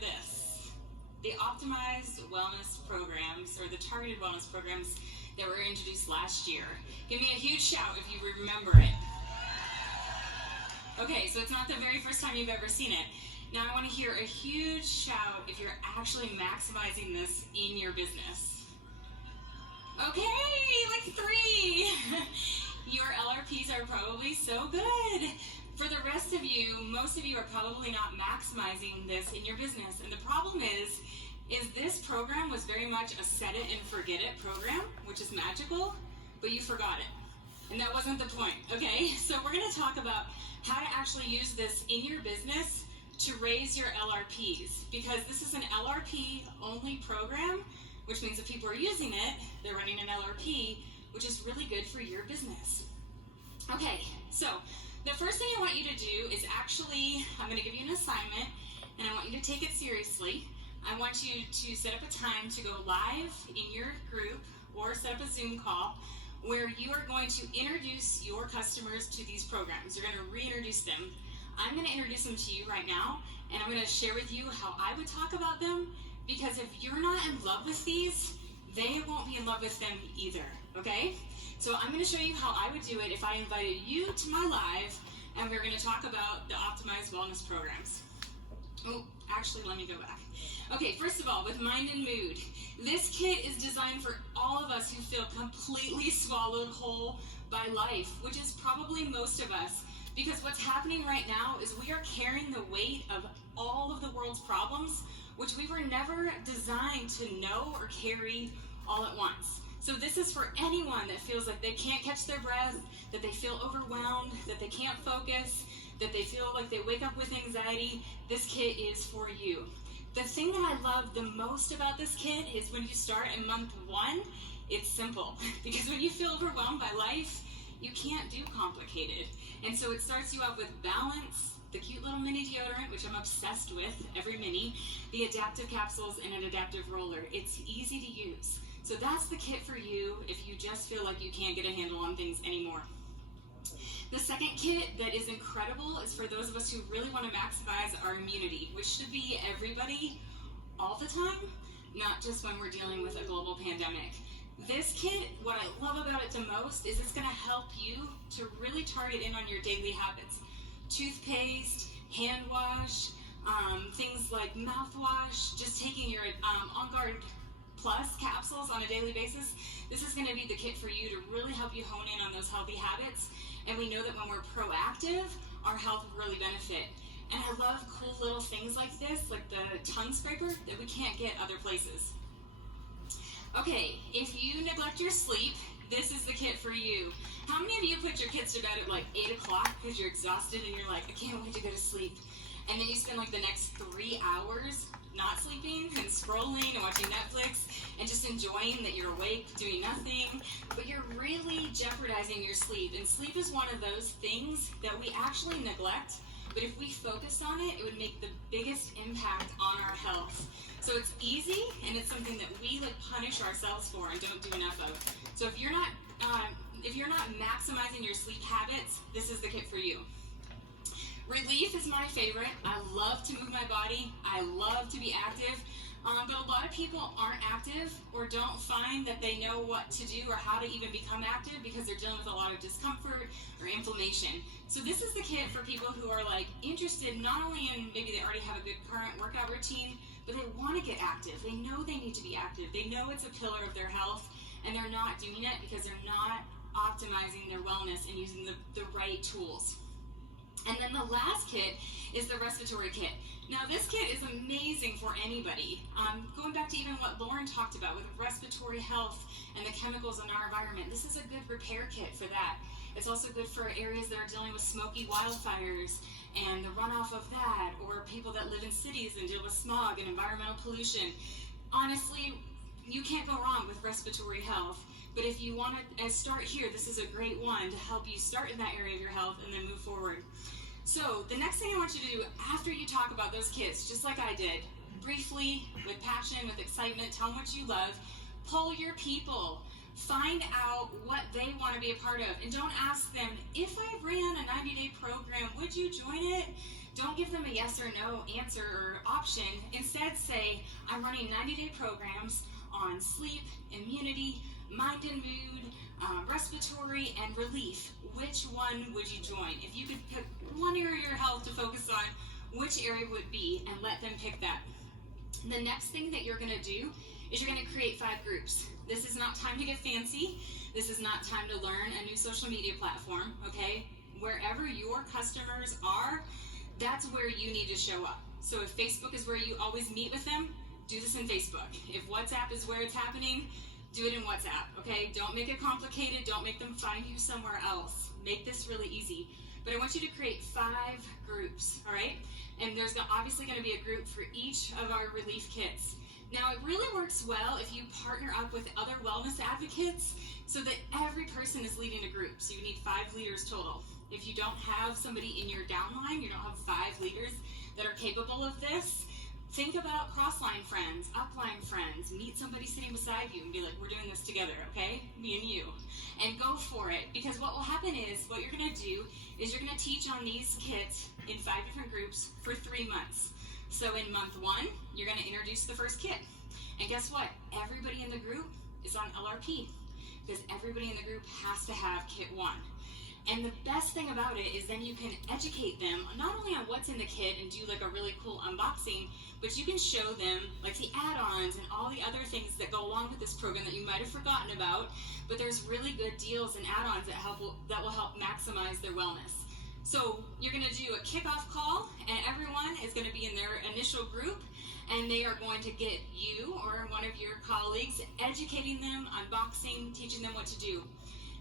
this. The optimized wellness programs, or the targeted wellness programs that were introduced last year. Give me a huge shout if you remember it. Okay, so it's not the very first time you've ever seen it. Now I want to hear a huge shout if you're actually maximizing this in your business. Okay, like 3. Your LRPs are probably so good. For the rest of you, most of you are probably not maximizing this in your business. And the problem is this program was very much a set it and forget it program, which is magical, but you forgot it. And that wasn't the point, okay? So we're gonna talk about how to actually use this in your business to raise your LRPs, because this is an LRP only program, which means if people are using it, they're running an LRP, which is really good for your business. Okay, so the first thing I want you to do is actually, I'm gonna give you an assignment, and I want you to take it seriously. I want you to set up a time to go live in your group or set up a Zoom call where you are going to introduce your customers to these programs. You're going to reintroduce them. I'm going to introduce them to you right now, and I'm going to share with you how I would talk about them, because if you're not in love with these, they won't be in love with them either, okay? So I'm going to show you how I would do it if I invited you to my live, and we're going to talk about the optimized wellness programs. Oh, actually, let me go back. Okay, first of all, with Mind and Mood, this kit is designed for all of us who feel completely swallowed whole by life, which is probably most of us, because what's happening right now is we are carrying the weight of all of the world's problems, which we were never designed to know or carry all at once. So this is for anyone that feels like they can't catch their breath, that they feel overwhelmed, that they can't focus, that they feel like they wake up with anxiety. This kit is for you. The thing that I love the most about this kit is when you start in month 1, it's simple. Because when you feel overwhelmed by life, you can't do complicated. And so it starts you off with balance, the cute little mini deodorant, which I'm obsessed with, every mini, the adaptive capsules, and an adaptive roller. It's easy to use. So that's the kit for you if you just feel like you can't get a handle on things anymore. The second kit that is incredible is for those of us who really want to maximize our immunity, which should be everybody all the time, not just when we're dealing with a global pandemic. This kit, what I love about it the most is it's going to help you to really target in on your daily habits. Toothpaste, hand wash, things like mouthwash, just taking your On Guard Plus capsules on a daily basis. This is going to be the kit for you to really help you hone in on those healthy habits. And we know that when we're proactive, our health will really benefit. And I love cool little things like this, like the tongue scraper that we can't get other places. Okay, if you neglect your sleep, this is the kit for you. How many of you put your kids to bed at like 8 o'clock because you're exhausted and you're like, I can't wait to go to sleep? And then you spend like the next 3 hours not sleeping and scrolling and watching Netflix and just enjoying that you're awake doing nothing, but you're really jeopardizing your sleep. And sleep is one of those things that we actually neglect, but if we focused on it, it would make the biggest impact on our health. So it's easy, and it's something that we like punish ourselves for and don't do enough of. So if you're not maximizing your sleep habits, this is the kit for you. Relief is my favorite. I love to move my body. I love to be active. But a lot of people aren't active or don't find that they know what to do or how to even become active because they're dealing with a lot of discomfort or inflammation. So this is the kit for people who are like interested not only in maybe they already have a good current workout routine, but they want to get active. They know they need to be active. They know it's a pillar of their health, and they're not doing it because they're not optimizing their wellness and using the right tools. And then the last kit is the respiratory kit. Now this kit is amazing for anybody. Going back to even what Lauren talked about with respiratory health and the chemicals in our environment, this is a good repair kit for that. It's also good for areas that are dealing with smoky wildfires and the runoff of that, or people that live in cities and deal with smog and environmental pollution. Honestly, you can't go wrong with respiratory health. But if you want to start here, this is a great one to help you start in that area of your health and then move forward. So the next thing I want you to do after you talk about those kits, just like I did, briefly, with passion, with excitement, tell them what you love, poll your people. Find out what they want to be a part of. And don't ask them, if I ran a 90-day program, would you join it? Don't give them a yes or no answer or option. Instead say, I'm running 90-day programs on sleep, immunity, mind and mood, respiratory, and relief. Which one would you join? If you could pick one area of your health to focus on, which area would be, and let them pick that. The next thing that you're going to do is you're going to create 5 groups. This is not time to get fancy. This is not time to learn a new social media platform, okay? Wherever your customers are, that's where you need to show up. So if Facebook is where you always meet with them, do this in Facebook. If WhatsApp is where it's happening, do it in WhatsApp, okay? Don't make it complicated. Don't make them find you somewhere else. Make this really easy. But I want you to create 5 groups, all right? And there's obviously going to be a group for each of our relief kits. Now, it really works well if you partner up with other wellness advocates so that every person is leading a group. So you need 5 leaders total. If you don't have somebody in your downline, you don't have 5 leaders that are capable of this, think about cross-line friends, upline friends, meet somebody sitting beside you and be like, we're doing this together, okay? Me and you. And go for it, because what will happen is, what you're gonna do is you're gonna teach on these kits in 5 different groups for 3 months. So in month 1, you're gonna introduce the first kit. And guess what? Everybody in the group is on LRP, because everybody in the group has to have kit 1. And the best thing about it is then you can educate them not only on what's in the kit and do like a really cool unboxing, but you can show them like the add-ons and all the other things that go along with this program that you might have forgotten about, but there's really good deals and add-ons that will help maximize their wellness. So you're gonna do a kickoff call, and everyone is gonna be in their initial group, and they are going to get you or one of your colleagues educating them, unboxing, teaching them what to do.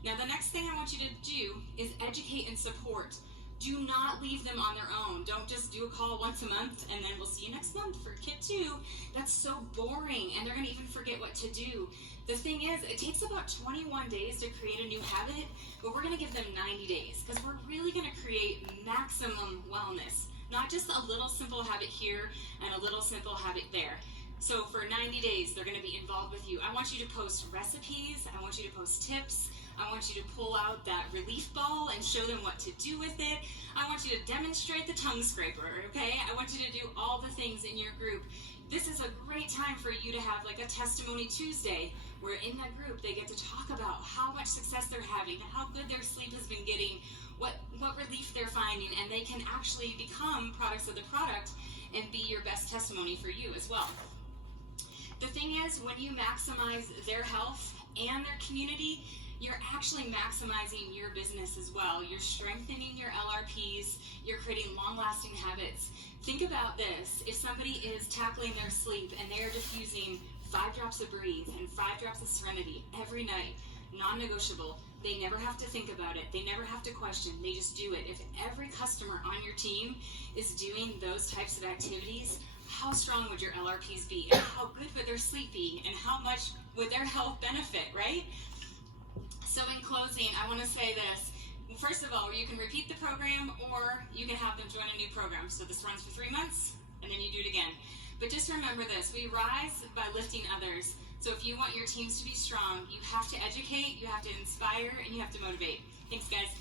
Now, the next thing I want you to do is educate and support. Do not leave them on their own. Don't just do a call once a month and then we'll see you next month for kit 2. That's so boring, and they're gonna even forget what to do. The thing is, it takes about 21 days to create a new habit, but we're gonna give them 90 days because we're really gonna create maximum wellness, not just a little simple habit here and a little simple habit there. So for 90 days, they're gonna be involved with you. I want you to post recipes. I want you to post tips. I want you to pull out that relief ball and show them what to do with it. I want you to demonstrate the tongue scraper, okay? I want you to do all the things in your group. This is a great time for you to have like a Testimony Tuesday, where in that group they get to talk about how much success they're having, how good their sleep has been getting, what relief they're finding, and they can actually become products of the product and be your best testimony for you as well. The thing is, when you maximize their health and their community, you're actually maximizing your business as well. You're strengthening your LRPs, you're creating long-lasting habits. Think about this. If somebody is tackling their sleep and they are diffusing 5 drops of Breathe and 5 drops of Serenity every night, non-negotiable, they never have to think about it. They never have to question. They just do it. If every customer on your team is doing those types of activities, how strong would your LRPs be? And how good would their sleep be? And how much would their health benefit, right? So in closing, I want to say this. First of all, you can repeat the program or you can have them join a new program. So this runs for 3 months and then you do it again. But just remember this, we rise by lifting others. So if you want your teams to be strong, you have to educate, you have to inspire, and you have to motivate. Thanks, guys.